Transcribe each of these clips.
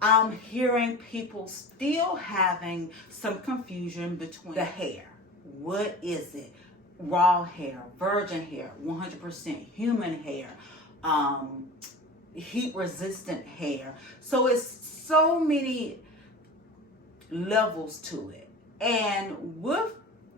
I'm hearing people still having some confusion between the hair. What is it? Raw hair, virgin hair, 100% human hair, heat resistant hair. So it's so many levels to it. And with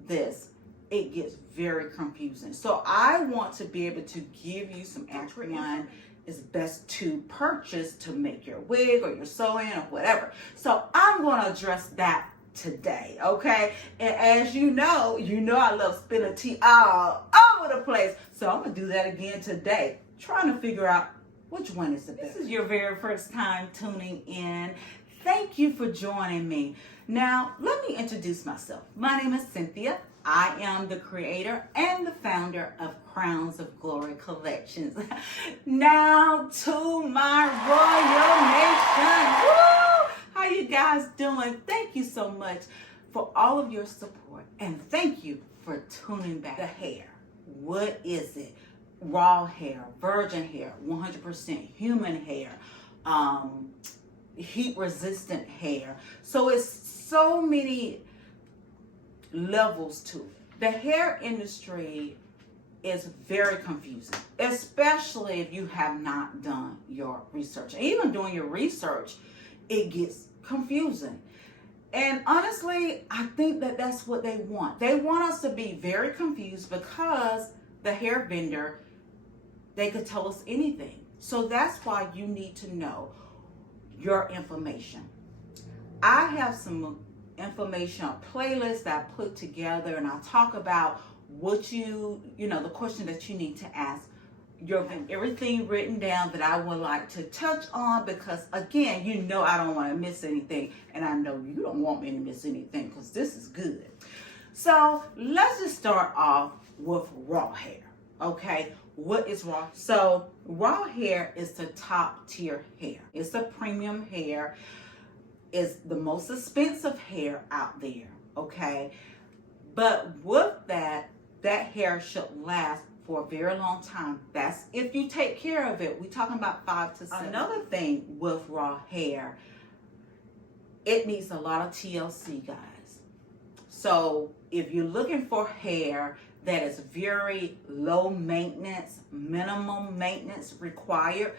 this, it gets very confusing. So I want to be able to give you some accurate information is best to purchase to make your wig or your sew-in or whatever. So I'm going to address that today, okay? And as you know I love spilling tea all over the place. So I'm going to do that again today, trying to figure out which one is the best. This is your very first time tuning in. Thank you for joining me. Now, let me introduce myself. My name is Cynthia. I am the creator and the founder of Crowns of Glory Collections. Now to my royal nation. Woo! How you guys doing? Thank you so much for all of your support. And thank you for tuning back. The hair. What is it? Raw hair, virgin hair, 100% human hair, heat resistant hair. So it's so many levels to it. The hair industry is very confusing, especially if you have not done your research. Even doing your research, it gets confusing. And honestly, I think that that's what they want. They want us to be very confused because the hair vendor, they could tell us anything. So that's why you need to know your information. I have some information on playlists that I put together, and I talk about what the question that you need to ask. Everything written down that I would like to touch on, because again, I don't want to miss anything, and I know you don't want me to miss anything because this is good. So let's just start off with raw hair. Okay, what is raw? So raw hair is the top tier hair. It's the premium hair. It's the most expensive hair out there. Okay, but with that hair should last for a very long time. That's if you take care of it. We're talking about 5 to 7. Another thing with raw hair, it needs a lot of TLC, guys. So if you're looking for hair that is very low maintenance, minimum maintenance required,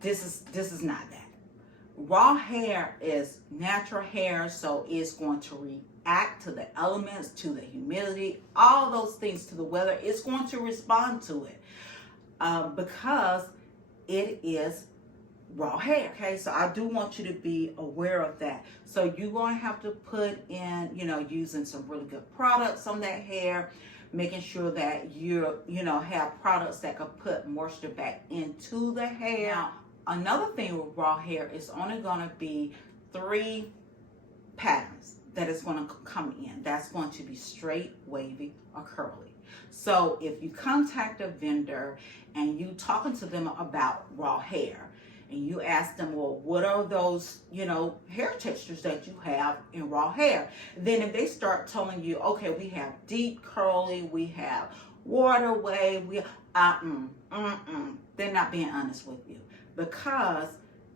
this is not that. Raw hair is natural hair, so it's going to react to the elements, to the humidity, all those things, to the weather. It's going to respond to it because it is raw hair. Okay, so I do want you to be aware of that. So you're going to have to put in, using some really good products on that hair, making sure that you have products that can put moisture back into the hair. Now, another thing with raw hair is only going to be 3 patterns that is going to come in. That's going to be straight, wavy, or curly. So if you contact a vendor and you talking to them about raw hair, and you ask them, well, what are those, hair textures that you have in raw hair? Then if they start telling you, okay, we have deep curly, we have water wave, they're not being honest with you, because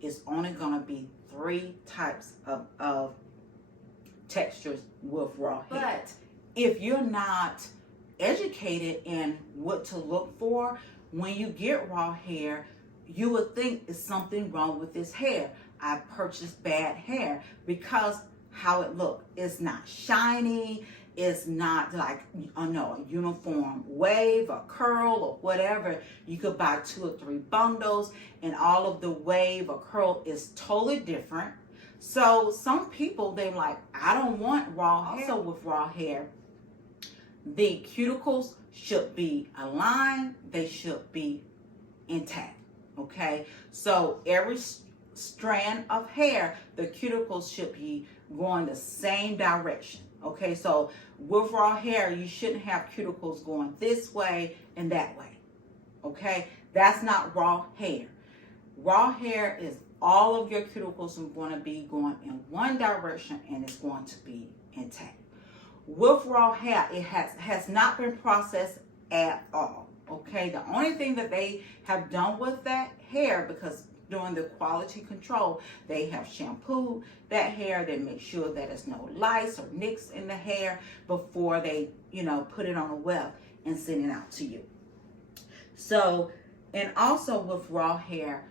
it's only going to be 3 types of textures with raw hair. But if you're not educated in what to look for when you get raw hair, you would think it's something wrong with this hair. I purchased bad hair because how it looks. It's not shiny. It's not like a uniform wave or curl or whatever. You could buy 2 or 3 bundles, and all of the wave or curl is totally different. So some people, they're like, I don't want raw hair. Also with raw hair, the cuticles should be aligned. They should be intact. Okay, so every strand of hair, the cuticles should be going the same direction. Okay, so with raw hair, you shouldn't have cuticles going this way and that way. Okay, that's not raw hair. Raw hair is all of your cuticles are going to be going in one direction, and it's going to be intact. With raw hair, it has not been processed at all. Okay, the only thing that they have done with that hair, because doing the quality control, they have shampooed that hair. They make sure that there's no lice or nicks in the hair before they, put it on a weft and send it out to you. So, and also with raw hair,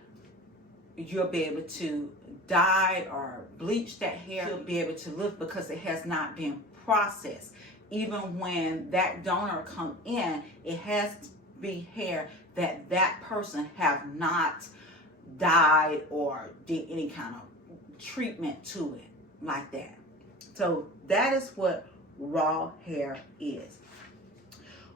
you'll be able to dye or bleach that hair. You'll be able to look because it has not been processed. Even when that donor come in, it has to be hair that person have not dyed or did any kind of treatment to it like that. So that is what raw hair is.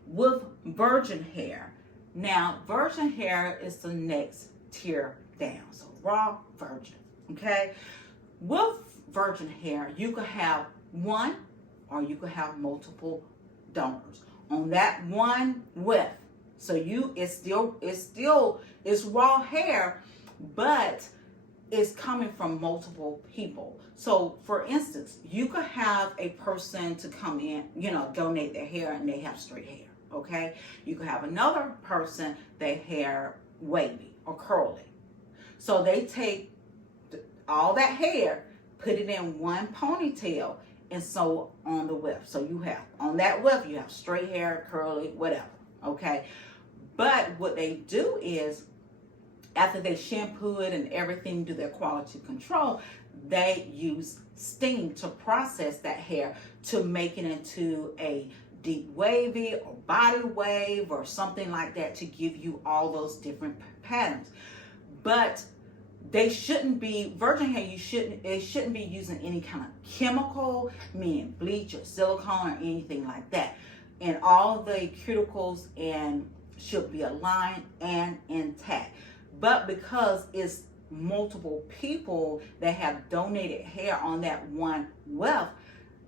With virgin hair, now virgin hair is the next tier down. So raw, virgin, okay? With virgin hair, you could have one or you could have multiple donors on that one weft. So it's raw hair, but it's coming from multiple people. So for instance, you could have a person to come in, donate their hair and they have straight hair, okay? You could have another person, their hair wavy or curly. So they take all that hair, put it in one ponytail, and sew on the weft. So you have, on that weft, you have straight hair, curly, whatever, okay? But what they do is, after they shampoo it and everything, do their quality control, they use steam to process that hair to make it into a deep wavy or body wave or something like that to give you all those different patterns. But they shouldn't be, virgin hair, it shouldn't be using any kind of chemical, meaning bleach or silicone or anything like that. And all the cuticles should be aligned and intact. But because it's multiple people that have donated hair on that one weft,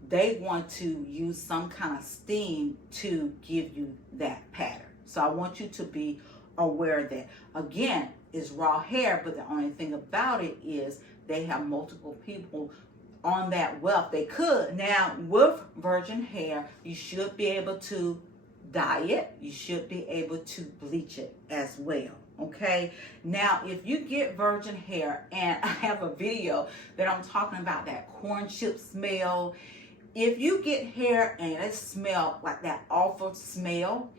they want to use some kind of steam to give you that pattern. So I want you to be aware of that. Again, it's raw hair, but the only thing about it is they have multiple people on that weft. They could. Now, with virgin hair, you should be able to dye it. You should be able to bleach it as well. Okay, now if you get virgin hair, and I have a video that I'm talking about that corn chip smell. If you get hair and it smells like that awful smell,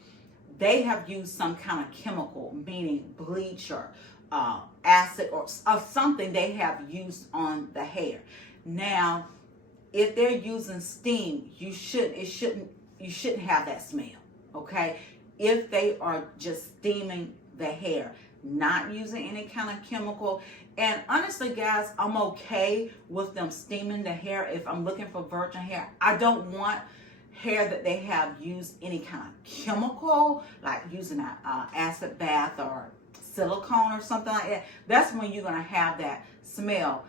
they have used some kind of chemical, meaning bleach or acid or something they have used on the hair. Now, if they're using steam, you shouldn't have that smell. Okay, if they are just steaming the hair, not using any kind of chemical. And honestly, guys, I'm okay with them steaming the hair if I'm looking for virgin hair. I don't want hair that they have used any kind of chemical, like using an acid bath or silicone or something like that. That's when you're going to have that smell.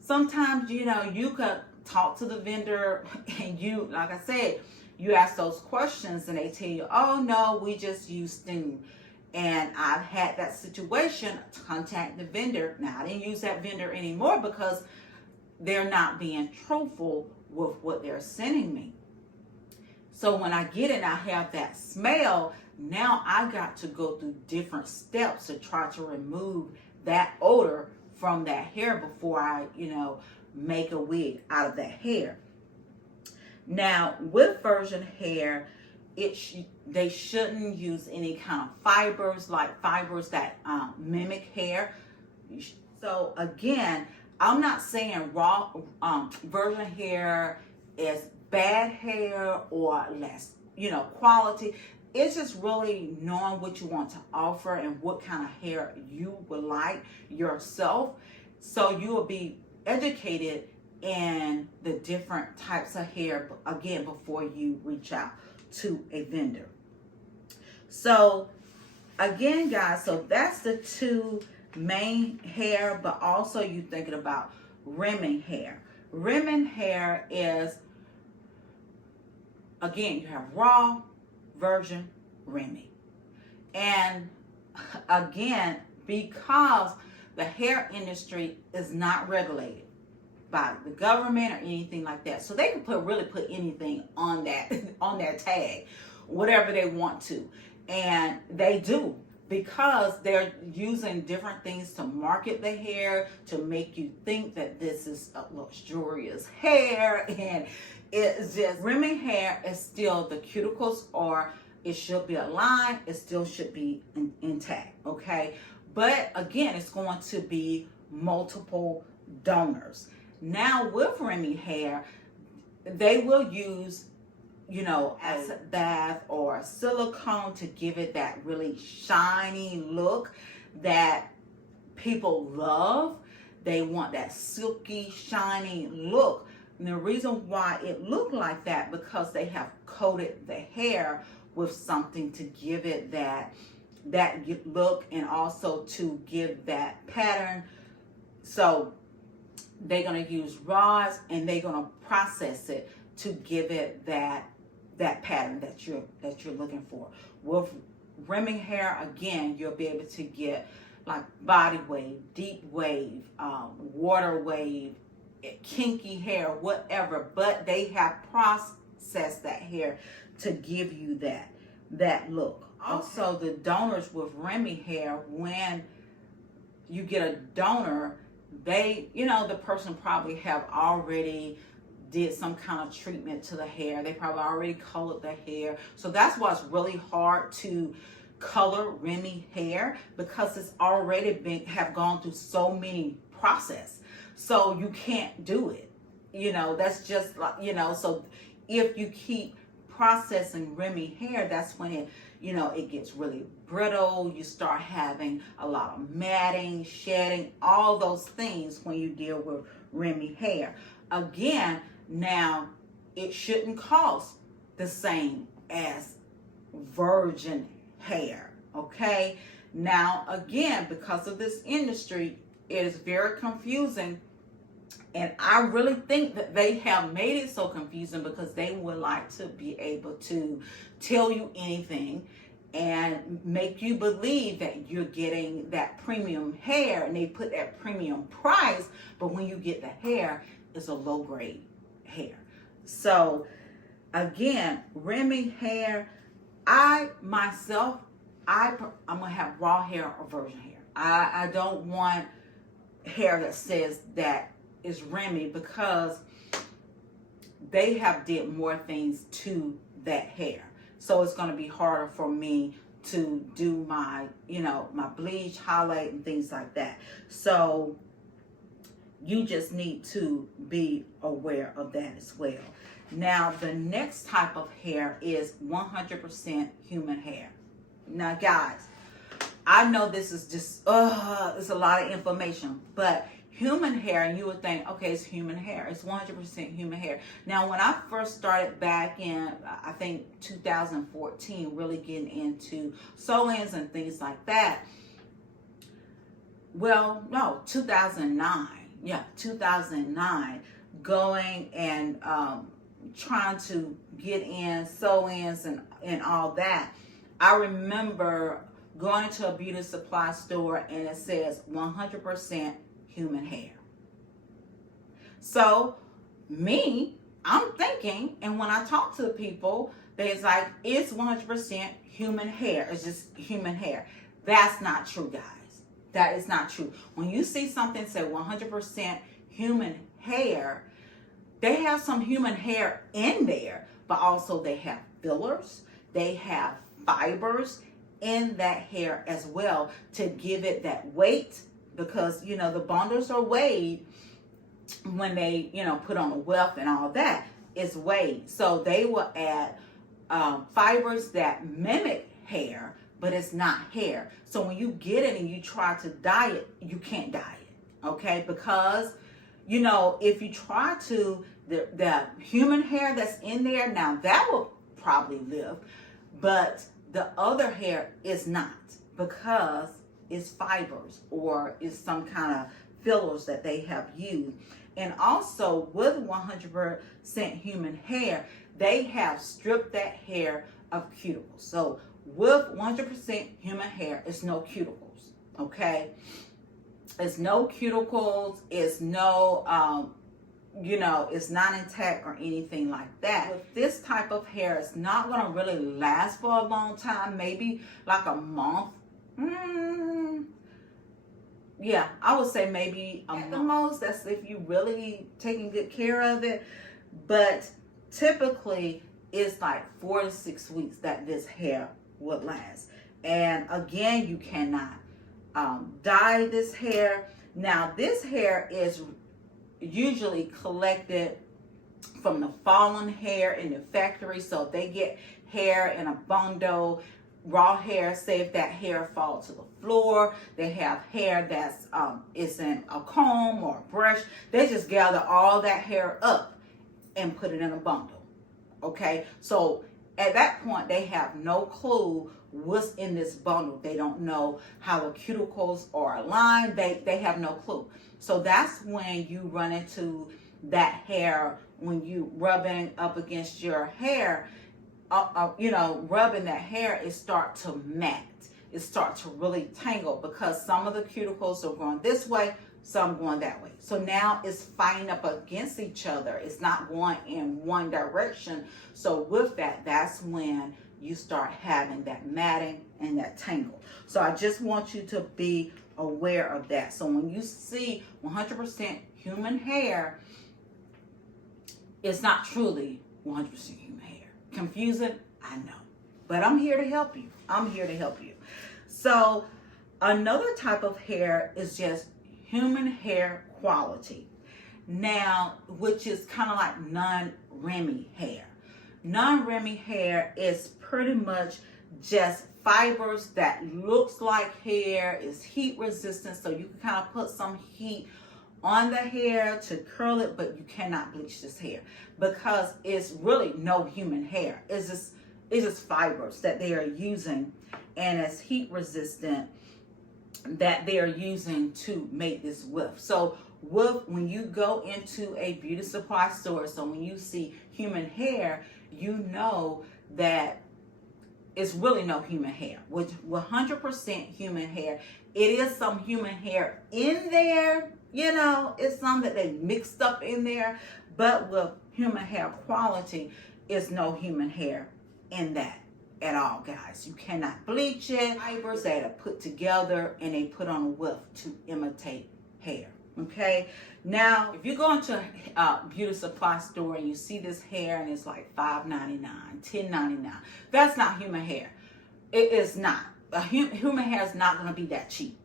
Sometimes, you could talk to the vendor and you, like I said, you ask those questions and they tell you, oh no, we just use steam. And I've had that situation to contact the vendor. Now, I didn't use that vendor anymore because they're not being truthful with what they're sending me. So when I get it and I have that smell, now I got to go through different steps to try to remove that odor from that hair before I, make a wig out of that hair. Now, with virgin hair, they shouldn't use any kind of fibers, like fibers that mimic hair. So again, I'm not saying raw virgin hair is bad hair or less, quality. It's just really knowing what you want to offer and what kind of hair you would like yourself. So you will be educated in the different types of hair, again, before you reach out to a vendor. So again, guys, so that's the two main hair, but also you thinking about rimming hair. Rimming hair is, again, you have raw, virgin, rimming. And again, because the hair industry is not regulated by the government or anything like that, so they can really put anything on that on their tag, whatever they want to, and they do. because they're using different things to market the hair to make you think that this is a luxurious hair, and it's just Remy hair is still, the cuticles are, it should be aligned, it still should be intact, okay? But again, it's going to be multiple donors. Now with Remy hair, they will use, you know, acid bath or silicone to give it that really shiny look that people love. They want that silky, shiny look. And the reason why it looked like that, because they have coated the hair with something to give it that look, and also to give that pattern. So they're going to use rods and they're going to process it to give it that pattern that you're looking for. With Remy hair, again, you'll be able to get like body wave, deep wave, water wave, kinky hair, whatever, but they have processed that hair to give you that look. Also, the donors with Remy hair, when you get a donor, they, you know, the person probably have already did some kind of treatment to the hair. They probably already colored the hair. So that's why it's really hard to color Remy hair, because it's already have gone through so many processes. So you can't do it. You know, that's just like, you know, so if you keep processing Remy hair, that's when it, you know, it gets really brittle. You start having a lot of matting, shedding, all those things when you deal with Remy hair. Again, now it shouldn't cost the same as virgin hair, okay? Now, again, because of this industry, it is very confusing. And I really think that they have made it so confusing because they would like to be able to tell you anything and make you believe that you're getting that premium hair, and they put that premium price, but when you get the hair, it's a low grade hair. So again, Remy hair, I'm gonna have raw hair or virgin hair. I don't want hair that says that is Remy, because they have did more things to that hair. So it's going to be harder for me to do my, you know, my bleach, highlight, and things like that. So you just need to be aware of that as well. Now, the next type of hair is 100% human hair. Now, guys, I know this is just, it's a lot of information, but human hair, and you would think, okay, it's human hair. It's 100% human hair. Now, when I first started back in, I think 2014, really getting into sew-ins and things like that. Well, no, 2009. Yeah, 2009, going and trying to get in sew-ins and all that. I remember going to a beauty supply store and it says 100% human hair. So me, I'm thinking, and when I talk to the people, they're like, it's 100% human hair. It's just human hair. That's not true, guys. That is not true. When you see something say 100% human hair, they have some human hair in there, but also they have fillers, they have fibers in that hair as well to give it that weight, because, you know, the bundles are weighed when they, you know, put on a weft and all that is weighed. So they will add fibers that mimic hair, but it's not hair. So when you get it and you try to dye it, you can't dye it, okay? Because, you know, if you try to, the human hair that's in there, now that will probably live, but the other hair is not, because it's fibers or it's some kind of fillers that they have used. And also with 100% human hair, they have stripped that hair of cuticles. So with 100% human hair, it's no cuticles, okay? It's no cuticles, it's no, you know, it's not intact or anything like that. With this type of hair, it's not gonna really last for a long time, maybe like a month Yeah, I would say maybe at the most. That's if you really taking good care of it. But typically, it's like 4 to 6 weeks that this hair would last. And again, you cannot dye this hair. Now, this hair is usually collected from the fallen hair in the factory. So they get hair in a bundle, raw hair. Say if that hair falls to the floor, they have hair that's is in a comb or a brush. They just gather all that hair up and put it in a bundle. Okay, so at that point they have no clue what's in this bundle. They don't know how the cuticles are aligned. They have no clue. So that's when you run into that hair, when you rubbing up against your hair, rubbing that hair, it start to mat. It start to really tangle because some of the cuticles are going this way, some going that way. So now it's fighting up against each other. It's not going in one direction. So with that, that's when you start having that matting and that tangle. So I just want you to be aware of that. So when you see 100% human hair, it's not truly 100% human hair. Confusing? I know. But I'm here to help you. I'm here to help you. So another type of hair is just human hair quality. Now, which is kind of like non-REMY hair. Non-REMY hair is pretty much just fibers that looks like hair, is heat resistant, so you can kind of put some heat on the hair to curl it, but you cannot bleach this hair because it's really no human hair. It's just fibers that they are using, and it's heat resistant that they are using to make this whiff. So when you go into a beauty supply store, so when you see human hair, you know that it's really no human hair. With 100% human hair, it is some human hair in there. It's some that they mixed up in there, but with human hair quality, it's no human hair in that at all, guys. You cannot bleach it. Fibers that are put together and they put on a whiff to imitate hair. Okay, now if you go into a beauty supply store and you see this hair and it's like $5.99, $10.99, that's not human hair. It is not. Human hair is not going to be that cheap.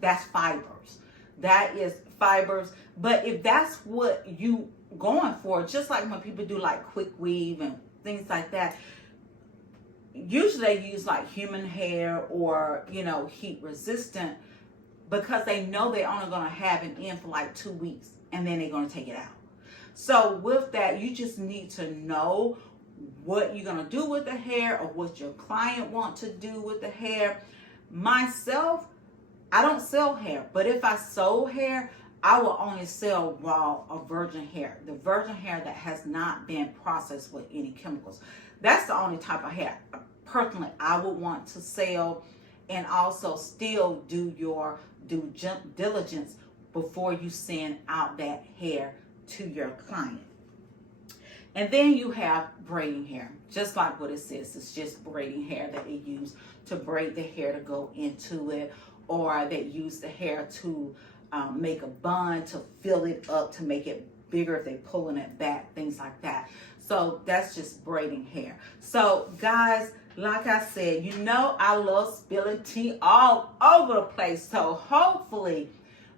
That's fibers. That is fibers. But if that's what you going for, just like when people do like quick weave and things like that, usually they use like human hair or heat resistant, because they know they're only going to have it in for like 2 weeks and then they're going to take it out. So with that, you just need to know what you're going to do with the hair or what your client wants to do with the hair. Myself, I don't sell hair, but if I sold hair, I will only sell raw or virgin hair. The virgin hair that has not been processed with any chemicals. That's the only type of hair personally I would want to sell, and also still do your due diligence before you send out that hair to your client. And then you have braiding hair, just like what it says. It's just braiding hair that they use to braid the hair to go into it, or they use the hair to make a bun, to fill it up, to make it bigger if they're pulling it back, things like that. So that's just braiding hair. So guys, like I said, I love spilling tea all over the place. So hopefully,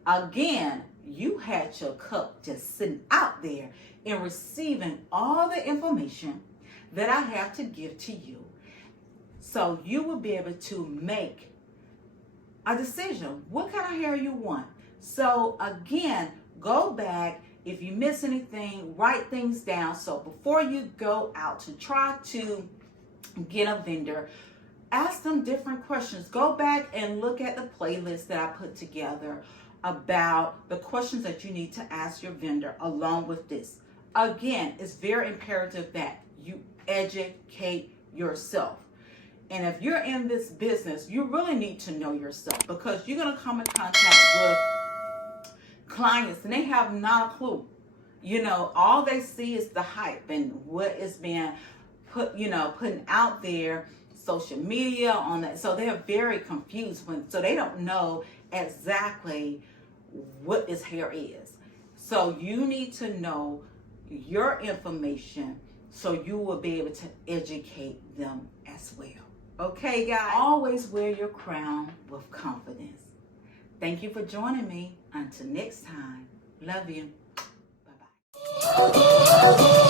again, you had your cup just sitting out there and receiving all the information that I have to give to you. So you will be able to make a decision. What kind of hair you want? So again, go back. If you miss anything, write things down. So before you go out to try to get a vendor, ask them different questions. Go back and look at the playlist that I put together about the questions that you need to ask your vendor along with this. Again, it's very imperative that you educate yourself. And if you're in this business, you really need to know yourself, because you're going to come in contact with clients and they have not a clue. All they see is the hype and what is being putting out there. social media, on that. So they're very confused so they don't know exactly what this hair is. So you need to know your information so you will be able to educate them as well. Okay, guys? Always wear your crown with confidence. Thank you for joining me. Until next time, love you. Bye-bye.